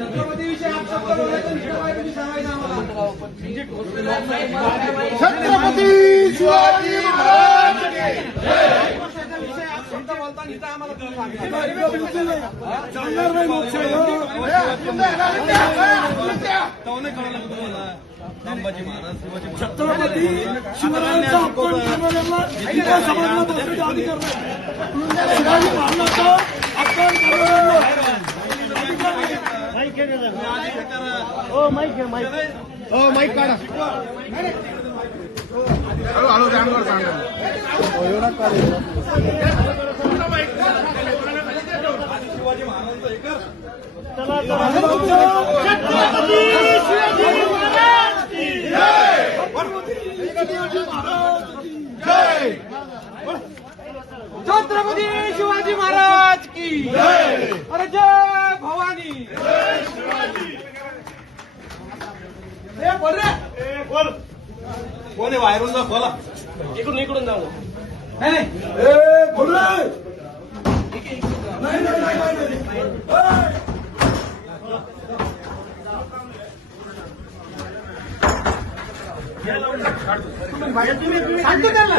छत्रपतीविषयी अपशब्द बोलायचं निष्ठा काय तुम्ही सांगायचं आम्हाला. छत्रपती शिवाजी महाराज की जय. विषय अपशब्द बोलता इथं आम्हाला चालणार नाही लोकशाही. छत्रपती शिवरायांचा अपमान करणाऱ्यांना इतिहास समाजाला बसण्याचा अधिकार नाही. शिवाजी महाराजांचा अपमान करणाऱ्यांना माईक काढा. हळू जानवर सांगा. शिवाजी महाराजांचं हे कर. छत्रपती शिवाजी महाराज की जय. अरे जय भवानी. कोण आहे बाहेरून जा बोला. इकडून जाऊ. नाही बोल सांगतो त्याला.